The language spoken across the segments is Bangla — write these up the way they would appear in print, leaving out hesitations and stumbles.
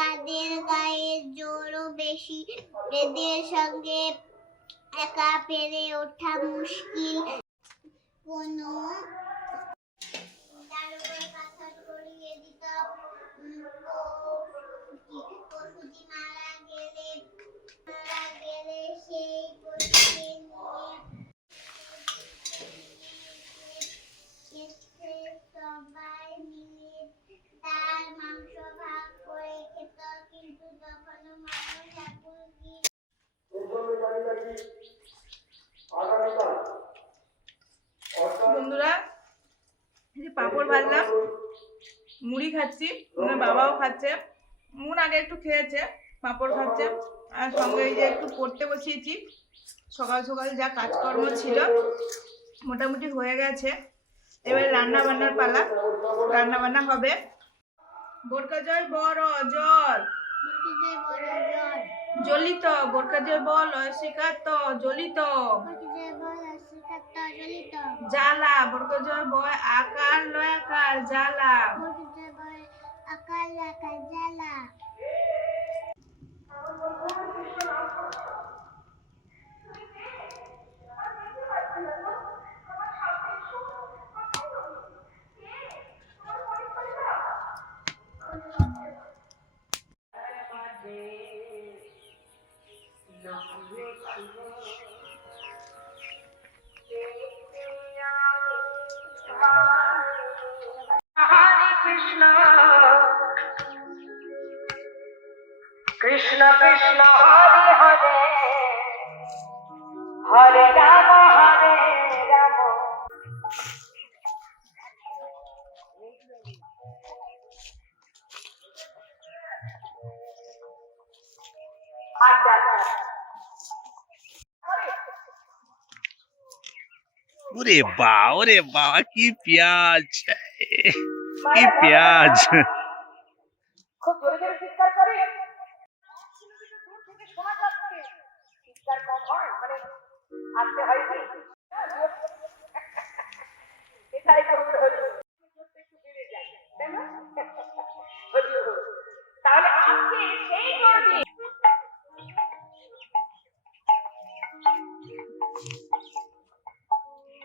তাদের গায়ে জোরও বেশি। এদের সঙ্গে একা পেরে ওঠা মুশকিল। কোনো দারোগার কথা করিয়ে দিত। পশুটি মারা গেলে সেই পশুকে নিয়ে সবাই মিলে তার মাংস ভাগ করে খেত। কিন্তু তখনও মানুষ বন্ধুরা, পাঁপড় ভাজলাম, মুড়ি খাচ্ছি, বাবাও খাচ্ছে। মুন আগে একটু খেয়েছে, পাঁপড় খাচ্ছে, আর সঙ্গে এই যে একটু পড়তে বসিয়েছি। সকাল সকাল যা কাজকর্ম ছিল মোটামুটি হয়ে গেছে। এবার রান্না বান্নার পালা। রান্না বান্না হবে। বোরকা জয় বড় জল জ্বলিত, বোরকা জয় বল অস্বীকার জ্বলিত, জ্বালা, বোরকা জয় বয় আকার লয়াকার জ্বালা। কৃষ্ণ কৃষ্ণ হরে হরে হরে রাম হরে রাম। ওরে বাবা কি পেঁয়াজ, কি পেঁয়াজ। খুব জোরে জোরে চিৎকার করে, শোনা যাচ্ছে। চিৎকার কম হয় মানে আসতে হয় কি এটাই করবে, একটু বেড়ে যায়, তাই না? তাহলে আজকে সেই করবি।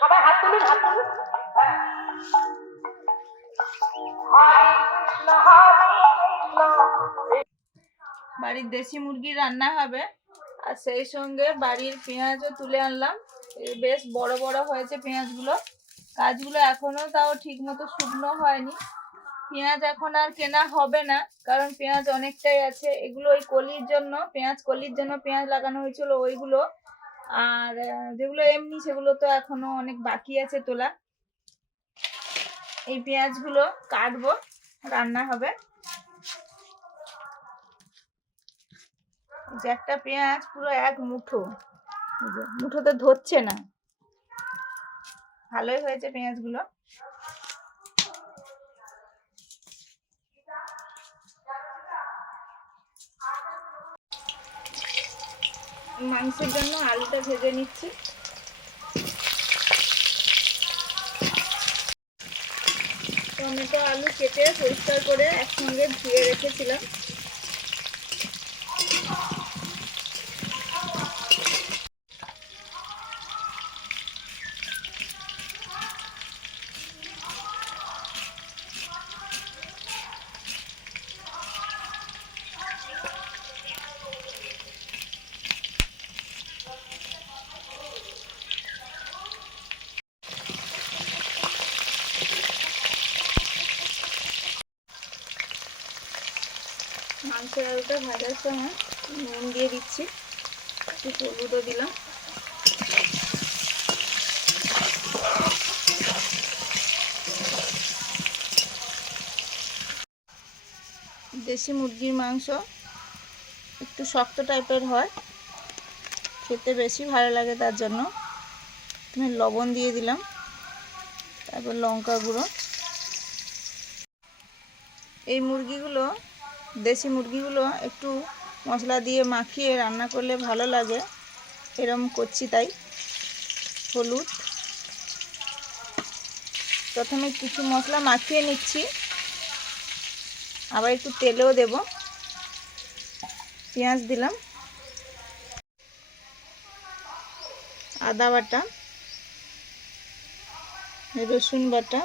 সবাই হাত তুলুন, হাত তুলুন। বাড়ির দেশি মুরগির রান্না হবে, আর সেই সঙ্গে বাড়ির পেঁয়াজও তুলে আনলাম। বেশ বড় বড় হয়েছে পেঁয়াজগুলো। কাজগুলো এখনো তাও ঠিক মতো শুকনো হয়নি। পেঁয়াজ এখন আর কেনা হবে না, কারণ পেঁয়াজ অনেকটাই আছে। এগুলো ওই কলির জন্য, পেঁয়াজ কলির জন্য পেঁয়াজ লাগানো হয়েছিল ওইগুলো। আর যেগুলো এমনি সেগুলো তো এখনো অনেক বাকি আছে তোলা। এই পেঁয়াজগুলো কাটবো, রান্না হবে। যে একটা পেঁয়াজ পুরো এক মুঠো, মুঠোতে ধরছে না। ভালোই হয়েছে পেঁয়াজগুলো। মাংসের জন্য আলুটা ভেজে নিচ্ছি। টমেটো আলু কেটে পরিষ্কার করে একসঙ্গে ধুয়ে রেখেছিলাম। মাংসের আলুটা ভাজার সময় নুন দিয়ে দিচ্ছি, একটু হলুদও দিলাম। দেশি মুরগির মাংস একটু শক্ত টাইপের হয়, খেতে বেশি ভালো লাগে, তার জন্য আমি লবণ দিয়ে দিলাম, তারপর লঙ্কা গুঁড়ো। এই মুরগিগুলো, দেশি মুরগিগুলো একটু মশলা দিয়ে মাখিয়ে রান্না করলে ভালো লাগে, এরকম করছি তাই। হলুদ, প্রথমে কিছু মশলা মাখিয়ে নিচ্ছি, আবার একটু তেলেও দেব। পেঁয়াজ দিলাম, আদা বাটা, রসুন বাটা,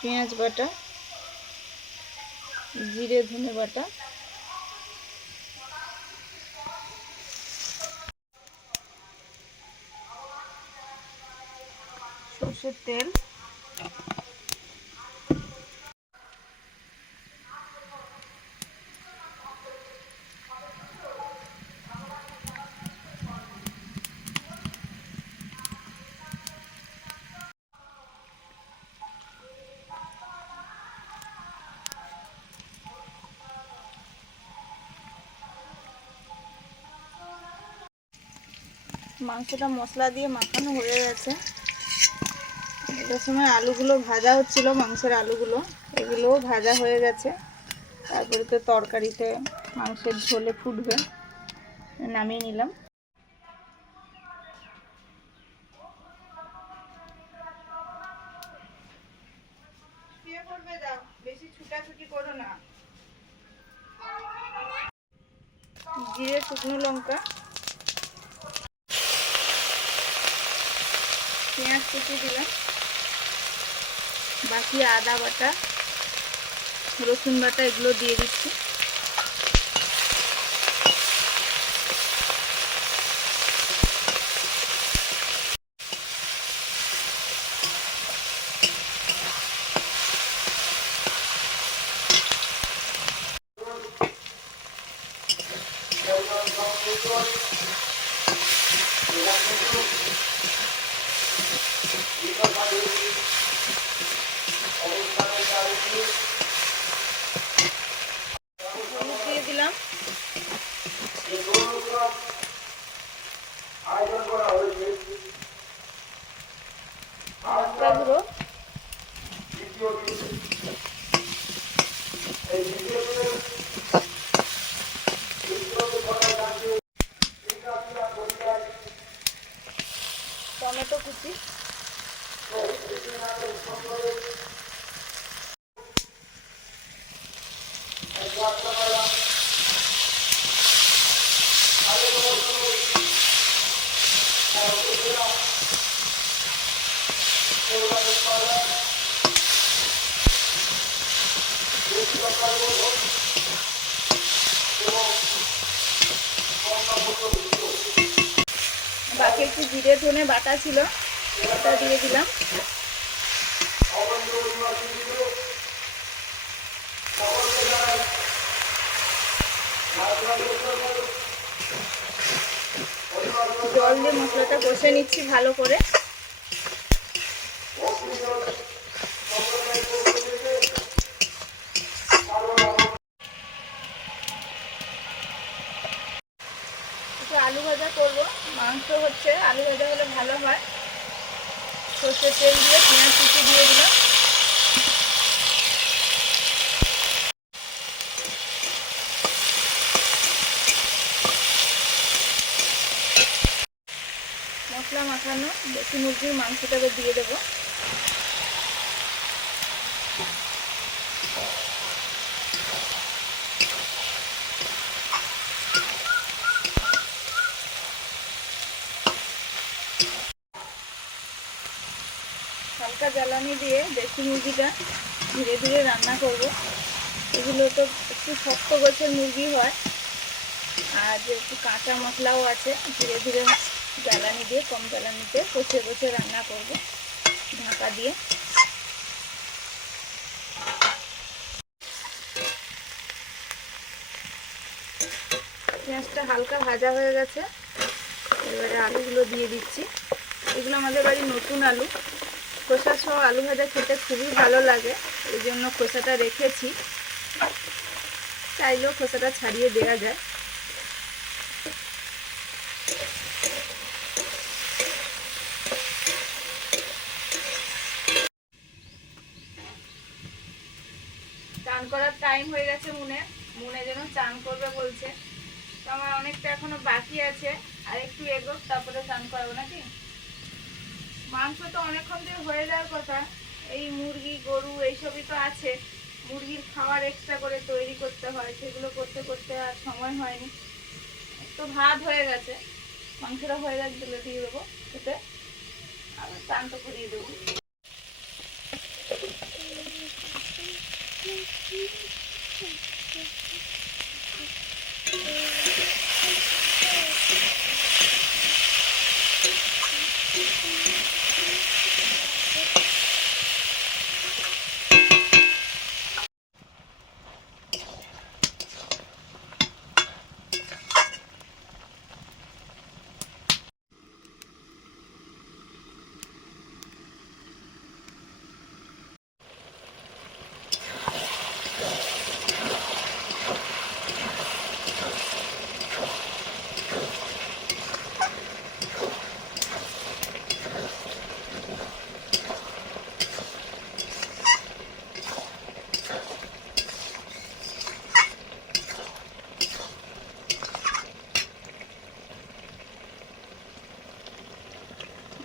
পেঁয়াজ বাটা, জিরে ধনে বাটা, সরষের তেল, মাংসটা মশলা দিয়ে মাখানো হয়ে গেছে। এটার সময় আলুগুলো ভাজা হচ্ছিল, মাংসের আলুগুলো, এগুলোও ভাজা হয়ে গেছে। তারপরে তো তরকারিতে মাংসের ঝোলে ফুটবে, নামিয়ে নিলাম। বেশি ছুটাছুটি করো না। জিরে, শুকনো লঙ্কা, পেঁয়াজ কুচি দিলাম, বাকি আদা বাটা, রসুন বাটা এগুলো দিয়ে দিচ্ছি। হলুদ দিয়ে দিলাম, লঙ্কা গুঁড়ো, টমেটো কুচি, বাকি একটু জিরে ধনে বাটা ছিল, ওটা দিয়ে দিলাম। জল দিয়ে মশলাটা কষে নিচ্ছি ভালো করে। একটু আলু ভাজা করবো, মাংস হচ্ছে, আলু ভাজা হলে ভালো হয়। সর্ষের তেল দিয়ে পেঁয়াজ কুচি দিয়ে দিলাম, মশলা মাখানো দেশি মুরগির মাংসটাকে দিয়ে দেবো। হালকা জ্বালানি দিয়ে দেশি মুরগিটা ধীরে ধীরে রান্না করব। এগুলো তো একটু শক্ত গোছের মুরগি হয়, আর একটু কাঁচা মশলাও আছে। ধীরে ধীরে জ্বালানি দিয়ে, কম জ্বালানিতে কষে কষে রান্না করব ঢাকা দিয়ে। পেঁয়াজটা হালকা ভাজা হয়ে গেছে, এবারে আলুগুলো দিয়ে দিচ্ছি। এগুলো আমাদের বাড়ির নতুন আলু, খোসা সহ আলু ভাজা খেতে খুবই ভালো লাগে, এই জন্য খোসাটা রেখেছি। চাইলেও খোসাটা ছাড়িয়ে দেওয়া যায়। চান করার টাইম হয়ে গেছে, মুনে যেন চান করবে বলছে। তো আমার অনেকটা এখনো বাকি আছে, আর একটু এগোক তারপরে চান করাবো নাকি। মাংস তো অনেকক্ষণ দিয়ে হয়ে যাওয়ার কথা, এই মুরগি গরু এইসবই তো আছে, মুরগির খাবার এক্সট্রা করে তৈরি করতে হয়, সেগুলো করতে করতে আর সময় হয়নি। তো ভাত হয়ে গেছে, মাংসটা হয়ে গেছে, তুলে দিয়ে দেবো খেতে, আর স্নান তো করিয়ে দেবো।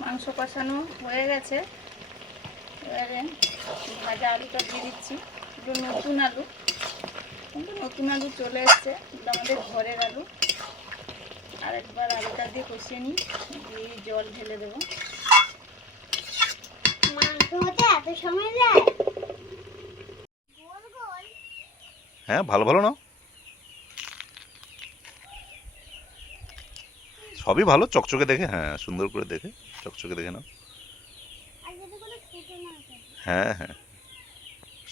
মাংস কষানো হয়ে গেছে, এবারে ভাজা আলুটা দিয়ে দিচ্ছি। এগুলো নতুন আলু, কিন্তু নতুন আলু চলে এসছে, এগুলো আমাদের ঘরের আলু। আরেকবার আলুটা দিয়ে কষিয়ে নিই, দিয়ে জল ঢেলে দেবো। মাংস হতে এত সময় যায়? গোল গোল। হ্যাঁ, ভালো ভালো নাও, সবই ভালো, চকচকে দেখে, হ্যাঁ সুন্দর করে দেখে, চকচকে দেখে নাও। আর যদি কোনো ফুটো না থাকে? হ্যাঁ হ্যাঁ,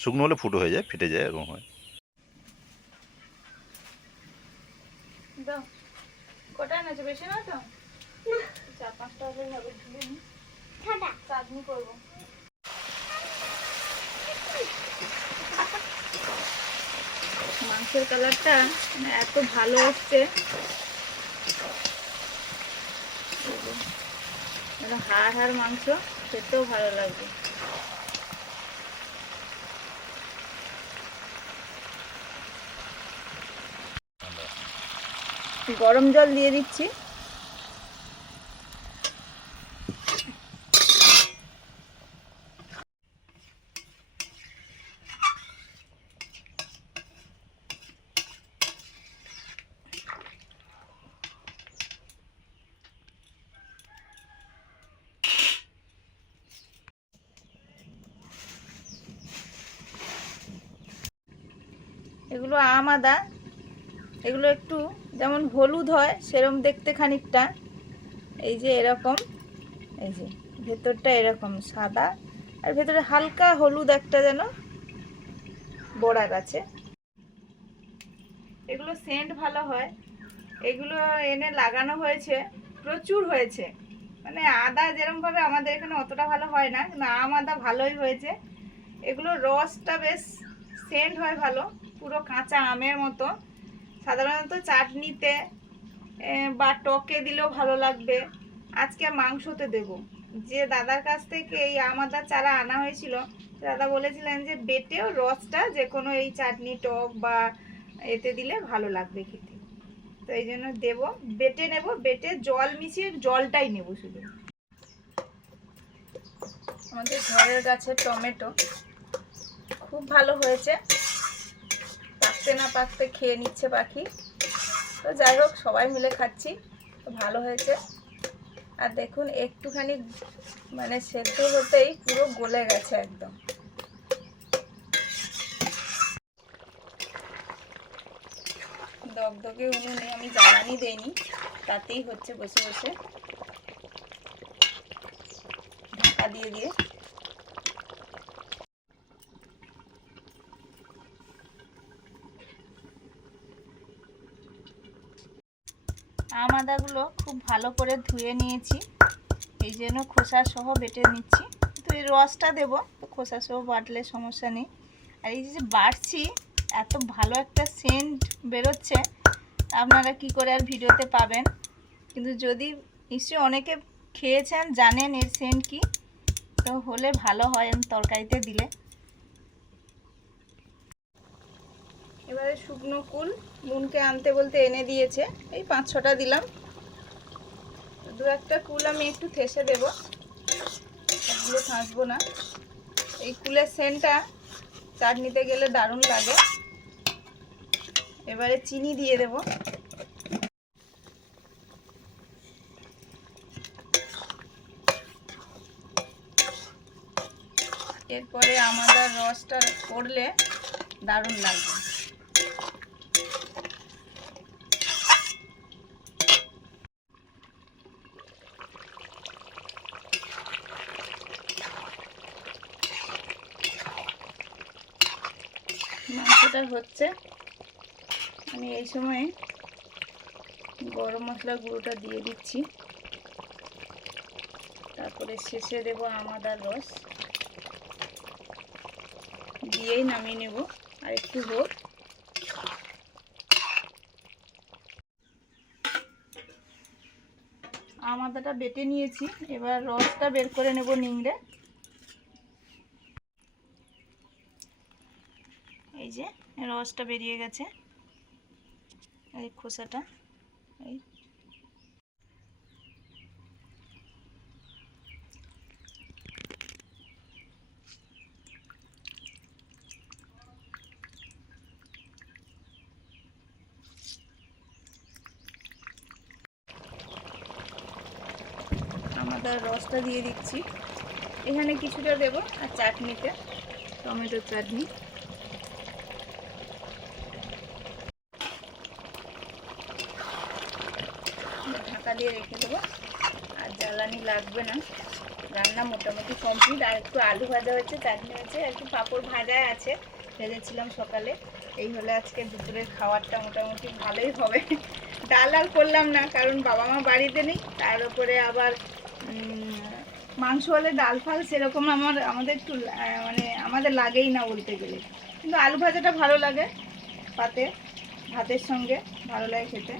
শুকনো হলে ফুটো হয়ে যায়, ফেটে যায়, এরকম হয়। দাও, কটা এনেছো? বেশি না তো, 4-5টা হবে, ভাবে ধুয়ে নিই, ঠাটা। চাটনি করবো। মাংসের কালারটা মানে এত ভালো এসছে, হাড় হাড় মাংস, খেতেও ভালো লাগবে। গরম জল দিয়ে দিচ্ছি। এগুলো আম আদা, এগুলো একটু যেমন হলুদ হয় সেরকম দেখতে খানিকটা, এই যে এরকম, এই যে ভেতরটা এরকম সাদা, আর ভেতরে হালকা হলুদ একটা যেন বড়ার আছে। এগুলো সেন্ট ভালো হয়, এগুলো এনে লাগানো হয়েছে, প্রচুর হয়েছে। মানে আদা যেরকম ভাবে আমাদের এখানে অতটা ভালো হয় না, কিন্তু আম আদা ভালোই হয়েছে। এগুলো রসটা বেশ সেন্ট হয় ভালো, পুরো কাঁচা আমের মতো। সাধারণত চাটনিতে বা টকে দিলেও ভালো লাগবে। আজকে মাংসতে দেব। যে দাদার কাছ থেকে এই আম আদার চারা আনা হয়েছিল, দাদা বলেছিলেন যে বেটেও রসটা যে কোনো এই চাটনি, টক বা এতে দিলে ভালো লাগবে খেতে। তো এই জন্য দেবো, বেটে নেব, বেটে জল মিশিয়ে জলটাই নেব শুধু। আমাদের ঘরের গাছে টমেটো খুব ভালো হয়েছে, পাকতে না পাকতে খেয়ে নিচ্ছে পাখি। তো যাই হোক, সবাই মিলে খাচ্ছি, তো ভালো হয়েছে। আর দেখুন একটুখানি মানে সেদ্ধ হতেই পুরো গলে গেছে একদম। দগদগে উনুনে আমি জ্বালানি দেইনি, তাতেই হচ্ছে বসে বসে, ঢাকা দিয়ে দিয়ে। আম আদাগুলো খুব ভালো করে ধুয়ে নিয়েছি, এই জন্য খোসা সহ বেটে নিচ্ছি। তো এই রসটা দেবো, তো খোসা সহ বাটলে সমস্যা নেই। আর এই যে বাটছি, এত ভালো একটা সেন্ট বেরোচ্ছে, আপনারা কি করে আর ভিডিওতে পাবেন, কিন্তু যদি নিশ্চয়ই অনেকে খেয়েছেন, জানেন এর সেন্ট কি, তো হলে ভালো হয় তরকারিতে দিলে। এবারে শুকনো কুল নুনকে আনতে বলতে এনে দিয়েছে, এই 5-6টা দিলাম। 2-1টা কুল আমি একটু ঠেসে দেবো, সবগুলো ঠাসবো না। এই কুলের সেন্টটা চাটনিতে গেলে দারুণ লাগে। এবারে চিনি দিয়ে দেব। এরপরে আমাদের রসটা করলে দারুণ লাগবে। মাংসটা হচ্ছে, আমি এই সময় গরম মশলা গুঁড়োটা দিয়ে দিচ্ছি। তারপরে শেষে দেব আমাদের রস, দিয়েই নামিয়ে নেব। আর একটু হোক। আমাদাটা বেটে নিয়েছি, এবার রসটা বের করে নেব নিংড়ে। এই যে রসটা বেরিয়ে গেছে, এই খোসাটা। এই আমাদের রসটা দিয়ে দিচ্ছি। এখানে কিছুটা দেব, আর চাটনিতে টমেটোর চাটনি। ঢাকা দিয়ে রেখে দেবো, আর জ্বালানি লাগবে না। রান্না মোটামুটি কমপ্লিট। আর একটু আলু ভাজা হয়েছে, চাটনি হয়েছে, একটু পাঁপড় ভাজা আছে, ভেজেছিলাম সকালে। এই হলে আজকে দুপুরের খাবারটা মোটামুটি ভালোই হবে। ডাল আর করলাম না, কারণ বাবা মা বাড়িতে নেই। তার উপরে আবার মাংস হলে ডাল ফাল সেরকম আমাদের একটু মানে আমাদের লাগেই না বলতে গেলে। কিন্তু আলু ভাজাটা ভালো লাগে, পাতে ভাতের সঙ্গে ভালো লাগে খেতে।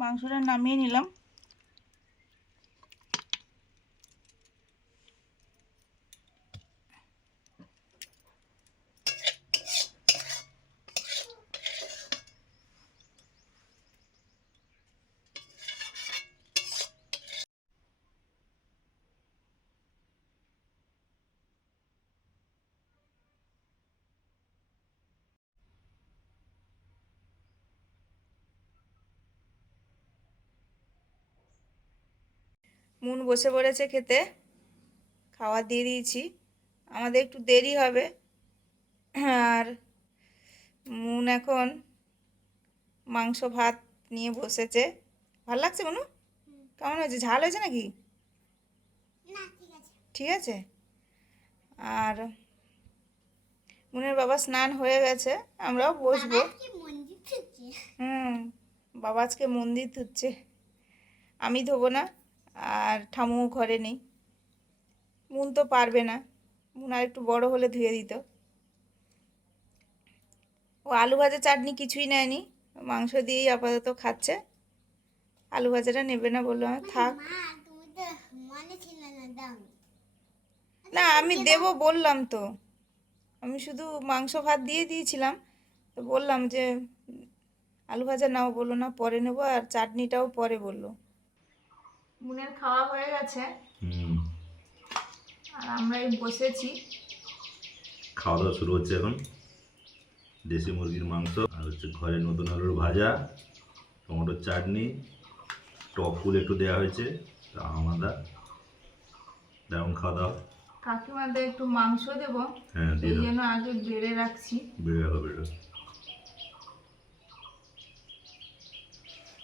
মাংসটা নামিয়ে নিলাম। মুন বসে পড়েছে খেতে, খাবার দিয়ে দিয়েছি। আমাদের একটু দেরি হবে। আর মুন এখন মাংস ভাত নিয়ে বসেছে। ভালো লাগছে মনু? কেমন হয়েছে? ঝাল হয়েছে নাকি? ঠিক আছে। আর মুনের বাবা স্নান হয়ে গেছে, আমরাও বসবো। বাবা আজকে মন্দির ধুচ্ছে, আমি ধোবো না। আর ঠামুও ঘরে নেই। মুন তো পারবে না, মুন আর একটু বড় হলে ধুয়ে দিত। ও আলু ভাজা চাটনি কিছুই নেয়নি, মাংস দিয়েই আপাতত খাচ্ছে। আলু ভাজাটা নেবে না বললো, থাক না, আমি দেবো বললাম তো। আমি শুধু মাংস ভাত দিয়ে দিয়েছিলাম, তো বললাম যে আলু ভাজা নাও, বললো না পরে নেবো, আর চাটনিটাও পরে বললো। মুনের খাওয়া হয়ে গেছে, আর আমরাই বসেছি। খাওয়া দাওয়া শুরু হচ্ছে এখন। দেশি মুরগির মাংস, আর হচ্ছে ঘরে নতুন আলুর ভাজা, টমেটোর চাটনি, টক ফুল একটু দেওয়া হয়েছে, আমাদা। যেমন খাওয়া দাওয়া। কাকিমাদের একটু মাংস দেবো, হ্যাঁ এই জন্য আগে বেড়ে রাখছি। বেড়ে গেল, বেড়ে গেল।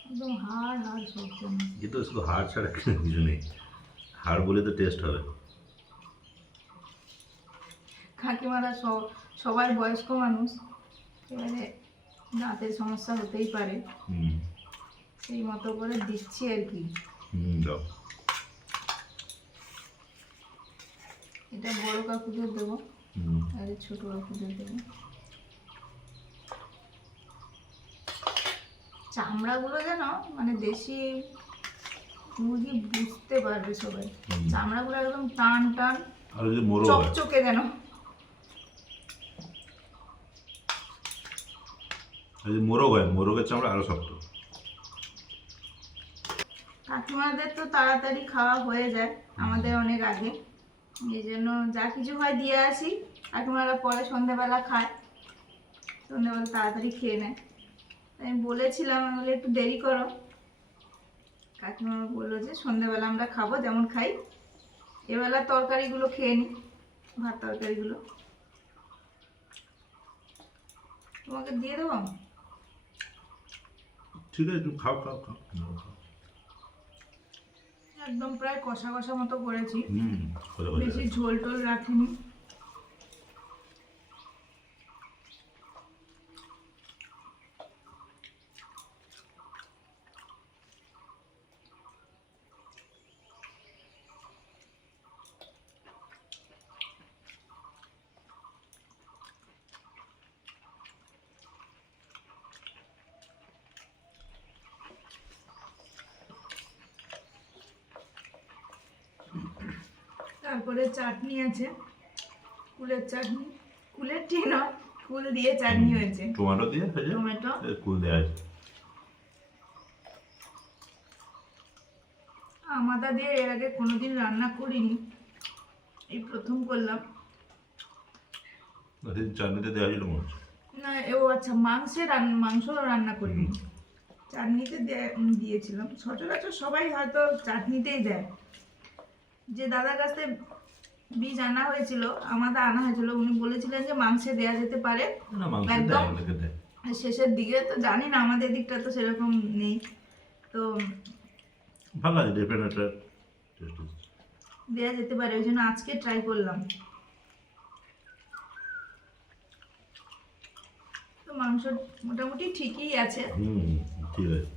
একদম হাড় সব জন্য। ये तो इसको हार्ड ছাড়া কিছু নেই, হাড় বলে তো টেস্ট হবে। কাকিমারা সবাই বয়স্ক মানুষ, এবারে দাঁতের সমস্যা হতেই পারে, সেই মতো করে দিচ্ছি আর কি। দাও। এটা বড় কাকুদের দেবো, আর ছোট কাকুদের দেবো। চামড়াগুলো যেন মানে দেশি মুরগি বুঝতে পারবে সবাই, চামড়াগুলো একদম টান টান আর যদি মোরগ হয়, চকচকে যেন। যদি মোরগ হয়, মোরগের চামড়া আরো শক্ত। কাকিমাদের তো তাড়াতাড়ি খাওয়া হয়ে যায়, আমাদের অনেক আগে। এই জন্য যা কিছু হয় দিয়ে আসি। কাকিমারা পরে সন্ধ্যাবেলা খায়, সন্ধ্যাবেলা তাড়াতাড়ি খেয়ে নেয়। তাই আমি বলেছিলাম, আমি বলে একটু দেরি করো। কাকিমা বললো যে সন্ধ্যাবেলা আমরা খাবো যেমন খাই, এবেলা তরকারিগুলো খেয়ে নিই, ভাত তরকারিগুলো। তোমাকে দিয়ে দেবো? ঠিক আছে, তুমি খাও খাও খাও খাও। একদম প্রায় কষা কষা মতো করেছি, করে করে বেশি ঝোল টোল রাখিনি। তারপরে চাটনি আছে, কুলের চাটনি, কুলের টিন, কুল দিয়ে চাটনি হয়েছে, টমেটো দিয়ে হয়েছে, টমেটো। কুল দেওয়া আছে। আমাদা দিয়ে এর আগে কোনোদিন রান্না করিনি, এই প্রথম করলাম। চাটনিতে দেওয়া ছিল মনে হচ্ছে। না ও আচ্ছা, মাংস রান্না করিনি, চাটনিতে দিয়েছিলাম। সচরাচর সবাই হয়তো চাটনিতেই দেয়। যে দাদার কাছে বীজ আনা হয়েছিল, আমাদের আনা হয়েছিল, উনি বলেছিলেন যে মাংসে দেয়া যেতে পারে না, মাংস একদম দেয়, অনেকে দেয়। শেষের দিকে। তো জানি না, আমাদের দিকটা তো সেরকম নেই, তো ভালো আছে, ডিফারেন্ট একটা টেস্ট। দেয়া যেতে পারে, ওই জন্য আজকে ট্রাই করলাম। তো মাংস মোটামুটি ঠিকই আছে। ঠিক আছে।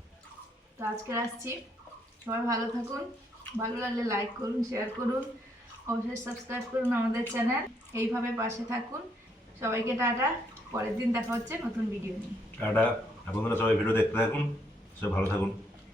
তো আজকে আসছি, সবাই ভালো থাকুন, ভালো লাগলে লাইক করুন, শেয়ার করুন, অবশ্যই সাবস্ক্রাইব করুন আমাদের চ্যানেল। এইভাবে পাশে থাকুন। সবাইকে টাটা, পরের দিন দেখা হচ্ছে নতুন ভিডিও নিয়ে। টাটা। আপনারা সবাই ভিডিও দেখতে থাকুন, সবাই ভালো থাকুন।